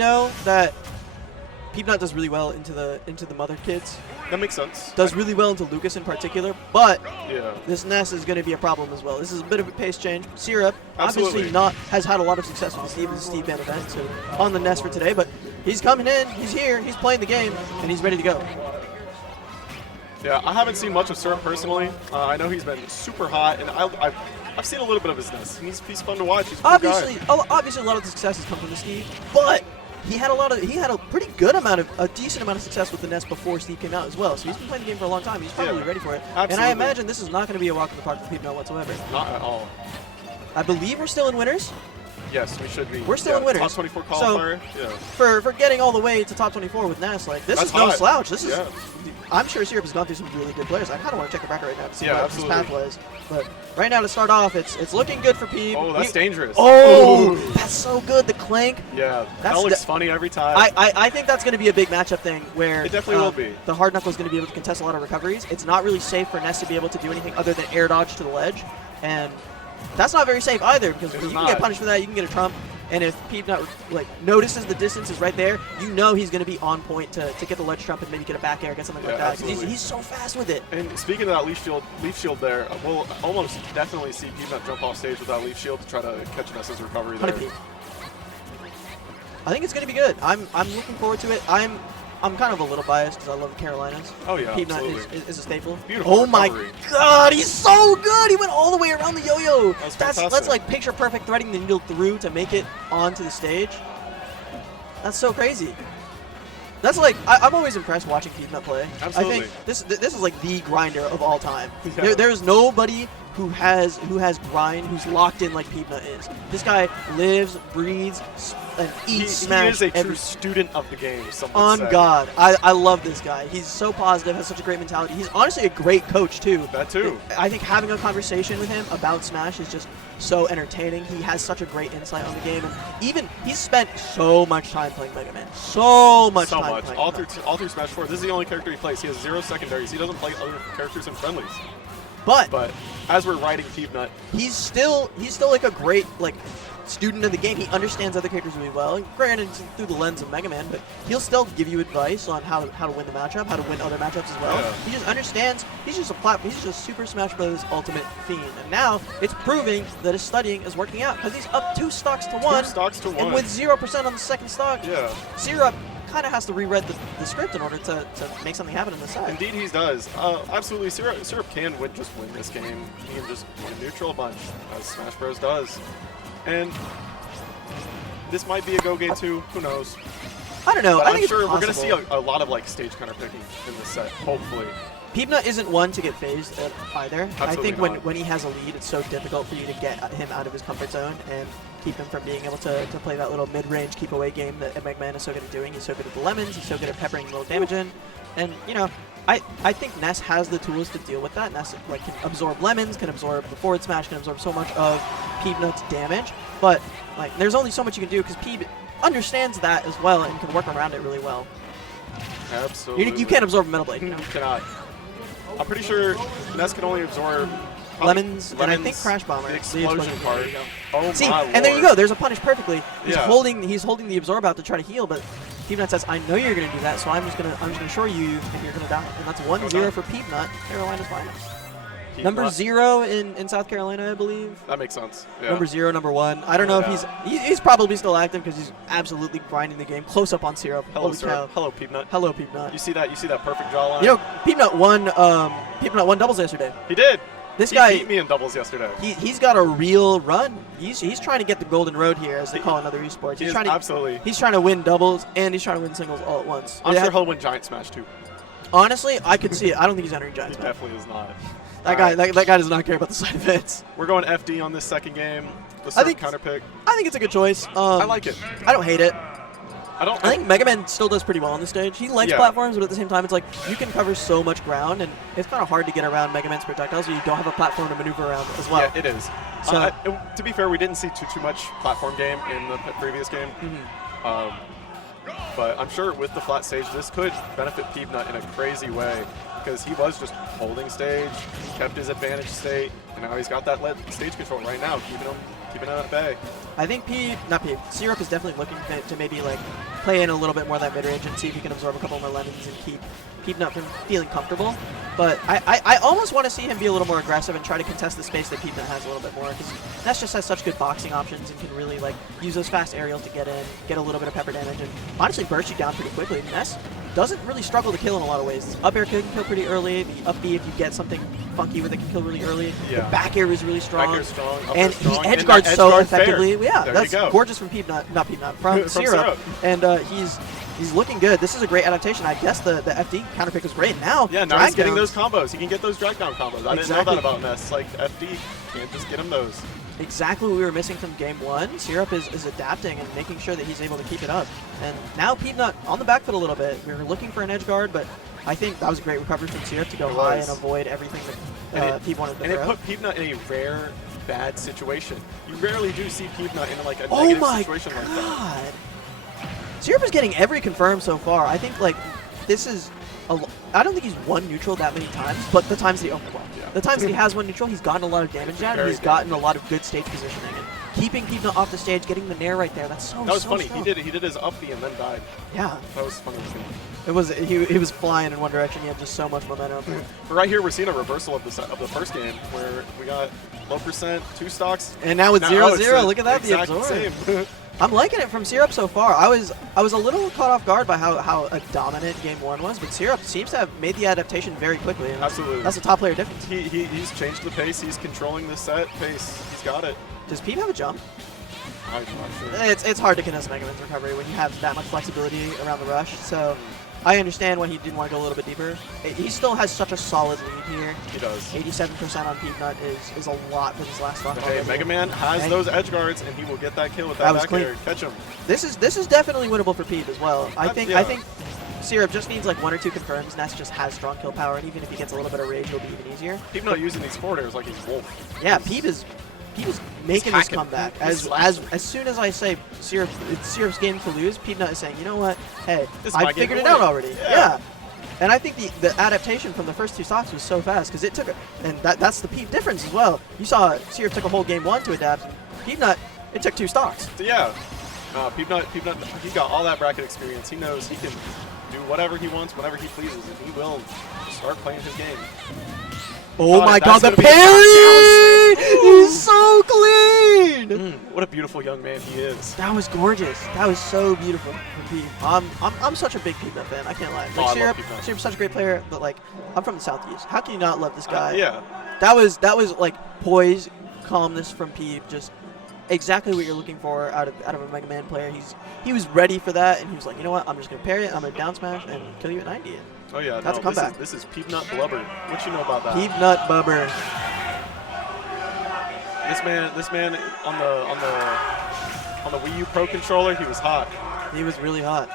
know that Peabnut does really well into the mother kids. That makes sense. Does really well into Lucas in particular, but yeah. this Ness is going to be a problem as well. This is a bit of a pace change. Syrup Absolutely. obviously has had a lot of success with the Steve Band event, so on the Ness for today, but he's coming in, he's here, he's playing the game, and he's ready to go. Yeah, I haven't seen much of Syrup personally. I know he's been super hot, and I've seen a little bit of his Ness. He's fun to watch. He's a cool Obviously, guy. obviously a lot of the success has come from the Steve, but he had a pretty good a decent amount of success with the Ness before Steve came out as well. So he's been playing the game for a long time. He's probably ready for it. Absolutely. And I imagine this is not going to be a walk in the park for Peabnut whatsoever. Not at all. I believe we're still in winners. Yes, we should be. We're still in winners. Top 24 qualifier. So, for getting all the way to top 24 with Ness, like this is no slouch. This is. I'm sure Syrup has gone through some really good players. I kind of want to check the bracket right now to see what his path was. But right now to start off, it's looking good for Peab. Oh, that's dangerous. Oh, that's so good. The clank. Yeah, that looks funny every time. I think that's going to be a big matchup thing where it definitely will be. The hard knuckle is going to be able to contest a lot of recoveries. It's not really safe for Ness to be able to do anything other than air dodge to the ledge, and that's not very safe either because you can get punished for that. You can get a trump. And if Peabnut notices the distance is right there, you know he's going to be on point to get the ledge trump and maybe get a back air, get something like that. Because he's so fast with it. And speaking of that leaf shield there, we'll almost definitely see Peabnut jump off stage with that leaf shield to try to catch Ness's recovery there. I think it's going to be good. I'm looking forward to it. I'm kind of a little biased because I love the Carolinas. Oh, yeah, Peabnut is a staple. Beautiful Oh, recovery. my God. He's so good. He went all the way around the yo-yo. That's like picture perfect threading the needle through to make it onto the stage. That's so crazy. That's like, I'm always impressed watching Peabnut play. Absolutely. I think this is like the grinder of all time. Yeah. There's nobody who has grind, who's locked in like Peabnut is. This guy lives, breathes, and eats Smash. He is a true student of the game, some would On say. God. I love this guy. He's so positive, has such a great mentality. He's honestly a great coach, too. That, too. I think having a conversation with him about Smash is just so entertaining. He has such a great insight on the game. And he's spent so much time playing Mega Man. So much time playing all through Smash 4. This is the only character he plays. He has 0 secondaries. He doesn't play other characters and friendlies. But as we're riding Peabnut, he's still like a great student of the game. He understands other characters really well. And granted, through the lens of Mega Man, but he'll still give you advice on how to win the matchup, how to win other matchups as well. Yeah. He just understands. He's just Super Smash Bros. Ultimate fiend, and now it's proving that his studying is working out because he's up 2 stocks to 1. 2 stocks to 1. And with 0% on the second stock. Yeah. Syrup kind of has to reread the script in order to make something happen in the side. Indeed, he does. Absolutely, Syrup can just win this game. He can just win neutral a bunch, as Smash Bros. Does. And this might be a go game too. Who knows? I don't know. But I think I'm sure it's we're going to see possible. a lot of stage counter picking in this set, hopefully. Peabnut isn't one to get phased either. Absolutely I think not. when he has a lead, it's so difficult for you to get him out of his comfort zone and keep him from being able to play that little mid-range keep-away game that Mega Man is so good at doing. He's so good at the lemons. He's so good at peppering a little damage in. And, I think Ness has the tools to deal with that. Ness can absorb lemons, can absorb the forward smash, can absorb so much of Peabnut's damage. But, there's only so much you can do because Peab understands that as well and can work around it really well. Absolutely. You can't absorb a Metal Blade. You cannot. I'm pretty sure Ness can only absorb lemons, and I think Crash Bomber. The explosion part. Oh, see, my and Lord. there you go. There's a punish perfectly. He's Yeah. holding the absorb out to try to heal, but Peabnut says, "I know you're gonna do that, so I'm just gonna show you, and you're gonna die." And that's 1-0 for Peabnut, Carolina's finals. Number 0 in South Carolina, I believe. That makes sense. Yeah. Number 0, number 1. I don't know if he's probably still active because he's absolutely grinding the game. Close up on Syrup. Hello, Syrup. Hello, Peabnut. Hello, Peabnut. You see that perfect jawline? Peabnut won doubles yesterday. He did. This he guy beat me in doubles yesterday. He's got a real run. He's trying to get the golden road here, as they call in other esports. He's trying to win doubles and he's trying to win singles all at once. I'm sure he'll win Giant Smash too. Honestly, I could see it. I don't think he's entering Giant Smash. He definitely is not. That guy does not care about the side effects. We're going FD on this second game. The counter pick. I think it's a good choice. I like it. I don't hate it. I think Mega Man still does pretty well on the stage. He likes platforms, but at the same time, it's like you can cover so much ground, and it's kind of hard to get around Mega Man's projectiles, so you don't have a platform to maneuver around as well. Yeah, it is. So, to be fair, we didn't see too much platform game in the previous game. But I'm sure with the flat stage, this could benefit Peabnut in a crazy way because he was just holding stage, kept his advantage state, and now he's got that stage control right now, keeping him at bay. I think Syrup is definitely looking to maybe play in a little bit more of that mid-range and see if he can absorb a couple more lemons and keep Peabnut from feeling comfortable. But I almost want to see him be a little more aggressive and try to contest the space that Peabnut has a little bit more, because Ness just has such good boxing options and can really like use those fast aerials to get in, get a little bit of pepper damage, and honestly burst you down pretty quickly. Ness doesn't really struggle to kill in a lot of ways. Up air can kill pretty early. The up B, if you get something funky with it, can kill really early. Yeah. The back air is really strong. Back air's strong, up And air's strong, he edge and guards that so edge guard effectively. fair. Yeah, There that's you go. gorgeous from Peabnut, not Peabnut, from Syrup. And he's looking good. This is a great adaptation. I guess the FD counter pick was great. Now, Yeah, now he's getting those combos. He can get those drag down combos. I didn't know that about Ness. Like, FD can't just get him those. Exactly what we were missing from game one. Syrup is adapting and making sure that he's able to keep it up. And now Peabnut on the back foot a little bit. We were looking for an edge guard, but I think that was a great recovery from Syrup to go high and avoid everything that Peab wanted to throw. And it put Peabnut in a rare, bad situation. You rarely do see Peabnut in like a Oh negative my situation like that. Syrup is getting every confirm so far. I think like this is I don't think he's won neutral that many times, but the times that the times that he has won neutral, he's gotten a lot of damage out, and he's gotten a lot of good stage positioning. And keeping Peabnut off the stage, getting the nair right there, that's so That was funny. strong. He did his up B and then died. Yeah. That was funny to see. It was he was flying in one direction. He had just so much momentum. But right here, we're seeing a reversal of the first game where we got low percent, 2 stocks. And now with 0-0, look at that, the absorb. Same. I'm liking it from Syrup so far. I was a little caught off guard by how dominant game one was, but Syrup seems to have made the adaptation very quickly. And Absolutely. That's a top player difference. He's changed the pace. He's controlling the set pace. He's got it. Does Peab have a jump? I'm not sure. It's hard to contest Mega Man's recovery when you have that much flexibility around the rush. So I understand why he didn't want to go a little bit deeper. He still has such a solid lead here. He does. 87% on Peabnut is a lot for this last stock. Okay, Mega Man has those edge guards, and he will get that kill with that back air. Catch him. This is definitely winnable for Peab as well. I think Syrup just needs like 1 or 2 confirms. Ness just has strong kill power, and even if he gets a little bit of rage, it'll be even easier. Peab not using these forward airs like he's Wolf. Yeah, Peab is making this comeback. As soon as I say it's Syrup's game to lose, Peabnut is saying, you know what? Hey, I figured it out already. Yeah. And I think the adaptation from the first 2 stocks was so fast because it took and that's the Peab difference as well. You saw Syrup took a whole game 1 to adapt. And Peabnut, it took 2 stocks. So yeah, Peabnut, he got all that bracket experience. He knows he can do whatever he wants, whenever he pleases, and he will start playing his game. Oh my god, the parry! He's so clean! What a beautiful young man he is. That was gorgeous. That was so beautiful for Peab. I'm such a big Peabnut fan, I can't lie. Like, Syrup's such a great player, but like, I'm from the Southeast. How can you not love this guy? Yeah. That was like poise, calmness from Peab, just exactly what you're looking for out of a Mega Man player. He was ready for that, and he was like, you know what, I'm just gonna parry it, I'm gonna down smash and kill you at 90. Oh yeah, that's a comeback. This is Peabnut Blubber. What you know about that? Peabnut Blubber. This man on the Wii U Pro controller, he was hot. He was really hot.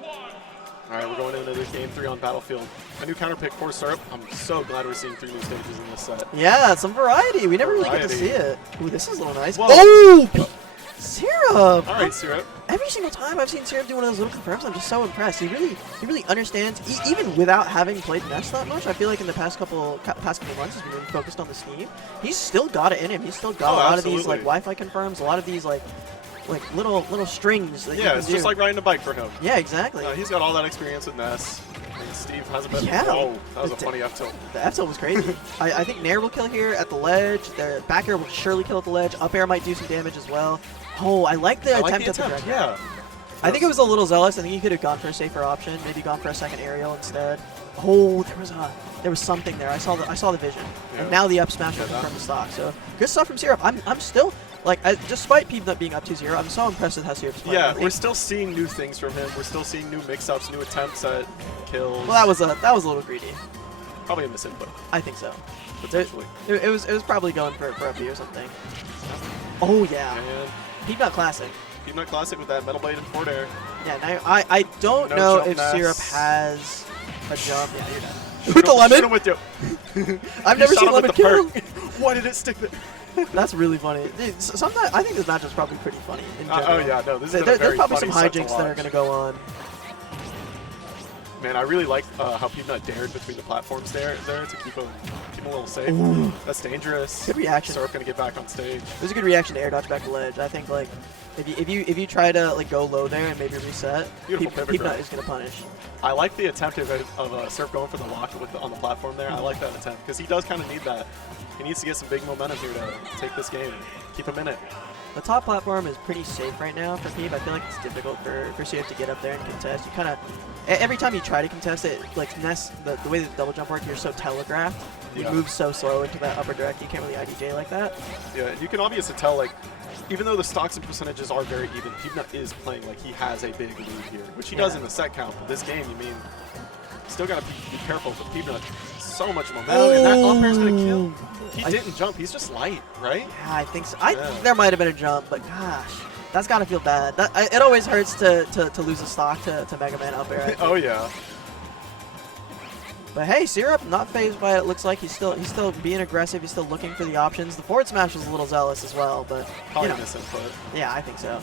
All right, we're going into the game 3 on Battlefield. A new counter pick for Syrup. I'm so glad we're seeing 3 new stages in this set. Yeah, some variety. We never really get to see it. Ooh, this is a little nice. Whoa. Oh! Syrup! All right, Syrup. Every single time I've seen Syrup do one of those little confirms, I'm just so impressed. He really understands, even without having played Ness that much. I feel like in the past couple months, he's been really focused on the Steam. He's still got it in him. He's still got a lot of these like Wi-Fi confirms, a lot of these like little strings. That yeah, it's just like riding a bike for him. Yeah, exactly. He's got all that experience with Ness. And Steve hasn't been. Yeah. Oh, that was a funny F tilt. The F tilt was crazy. I think Nair will kill here at the ledge. Their back air will surely kill at the ledge. Up air might do some damage as well. Oh, I like the attempt at the drag. Yeah. I think it was a little zealous. I think he could have gone for a safer option. Maybe gone for a second aerial instead. Oh, there was something there. I saw the vision. Yeah. And now the up smash from the stock. So good stuff from Syrup. I'm still like, despite Peabnut being up 2-0, I'm so impressed with how Syrup's playing. Yeah, we're still seeing new things from him. We're still seeing new mix-ups, new attempts at kills. Well, that was a little greedy. Probably a misinput. I think so. Potentially. It was probably going for a B or something. Oh yeah. And Peabnut Classic. Peabnut Classic with that metal blade and forward air. Yeah, now I don't know if Ness. Syrup has a jump. Yeah, you're done. With the lemon? Shoot him with you. I've never seen lemon kill. Why did it stick there? That's really funny. Dude, sometimes I think this match is probably pretty funny in general. Oh yeah, no, this is there's probably some hijinks that are going to go on. Man, I really like how Peabnut dared between the platforms there to keep him a little safe. Ooh. That's dangerous. Good reaction. Syrup going to get back on stage. It was a good reaction to air dodge back to ledge. I think like If you try to like go low there and maybe reset, Beautiful pivot Peabnut grab. is gonna punish. I like the attempt of Surf going for the lock on the platform there. I like that attempt because he does kind of need that. He needs to get some big momentum here to take this game, keep him in it. The top platform is pretty safe right now for Peab. I feel like it's difficult for CF to get up there and contest. You kind of, every time you try to contest it, like Ness, the way that the double jump works, you're so telegraphed. You move so slow into that upper direct, you can't really IDJ like that. Yeah, and you can obviously tell, like, even though the stocks and percentages are very even, Peabnut is playing like he has a big lead here, which he does in the set count. But this game, you mean, still got to be careful for Peabnut. So much momentum, and that up air's going to kill. He didn't jump. He's just light, right? Yeah, I think so. I think there might have been a jump, but gosh, that's got to feel bad. It always hurts to lose a stock to Mega Man up air. Oh, yeah. But hey, Syrup not phased by it. It looks like he's still being aggressive. He's still looking for the options. The forward smash was a little zealous as well, but probably misinput. Yeah, I think so.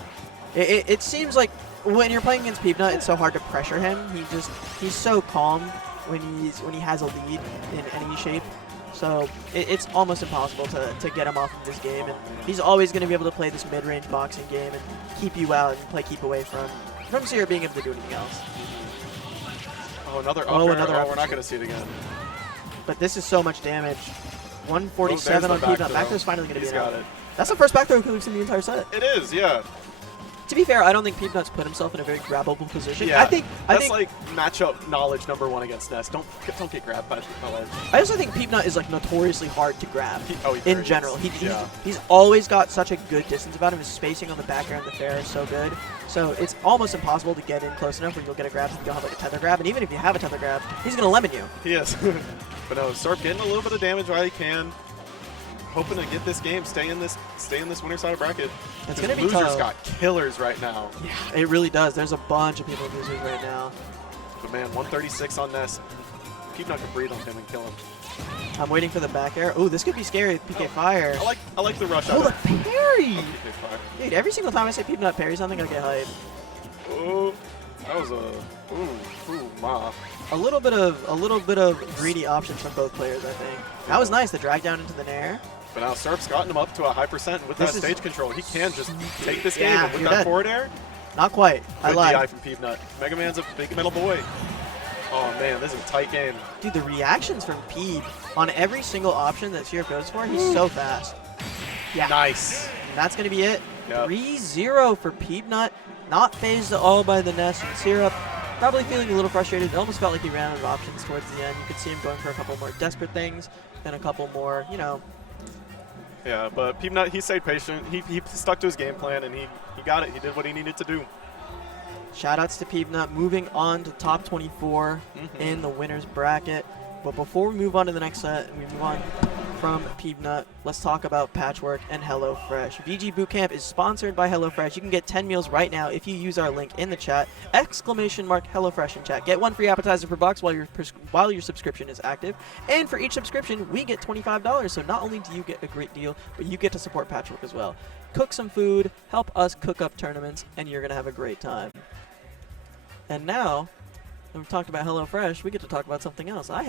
It seems like when you're playing against Peabnut, it's so hard to pressure him. He's so calm when he has a lead in any shape. So it's almost impossible to get him off of this game, and he's always going to be able to play this mid-range boxing game and keep you out and play keep away from Syrup being able to do anything else. Oh, another up air. Another we're not going to see it again. But this is so much damage. 147 on Peabnut. Back throw's finally going to be got it. That's the first back throw we've seen the entire set. It is, yeah. To be fair, I don't think Peabnut's put himself in a very grabbable position. Yeah, I think like matchup knowledge #1 against Ness. Don't get grabbed by the ledge. I also think Peabnut is like notoriously hard to grab in general. Yeah. He's always got such a good distance about him. His spacing on the back air and the fair is so good. So it's almost impossible to get in close enough where you'll get a grab if you don't have like a tether grab. And even if you have a tether grab, he's going to lemon you. He is. But no, Surf getting a little bit of damage while he can. Hoping to get this game, stay in this winner side of bracket. It's going to be losers tough. Got killers right now. Yeah, it really does. There's a bunch of people losers right now. But man, 136 on Ness. Peabnut can breathe on him and kill him. I'm waiting for the back air. Oh, this could be scary. PK Fire. I like the rush. Oh, the parry! PK Fire. Dude, every single time I say Peabnut parry something, I get hyped. Oh, that was a ma. A little bit of greedy options from both players, I think. That was nice. The drag down into the nair. But now Surf's gotten him up to a high percent with that stage control. He can just take this game and with that dead. forward air. Not quite. I lied. DI from Peabnut. Mega Man's a big metal boy. Oh man, this is a tight game. Dude, the reactions from Peab on every single option that Syrup goes for, he's so fast. Yeah. Nice. And that's going to be it. Yep. 3-0 for Peabnut. Not phased at all by the Ness and Syrup. Probably feeling a little frustrated. It almost felt like he ran out of options towards the end. You could see him going for a couple more desperate things and a couple more, you know. Yeah, but Peabnut, he stayed patient. He stuck to his game plan, and he got it. He did what he needed to do. Shoutouts to Peabnut. Moving on to top 24 in the winner's bracket. But before we move on to the next set, we move on from Peabnut, let's talk about Patchwork and HelloFresh. VGBootCamp is sponsored by HelloFresh. You can get 10 meals right now if you use our link in the chat. ! HelloFresh in chat. Get one free appetizer per box while your subscription is active. And for each subscription, we get $25. So not only do you get a great deal, but you get to support Patchwork as well. Cook some food, help us cook up tournaments, and you're going to have a great time. And now, when we've talked about HelloFresh, we get to talk about something else.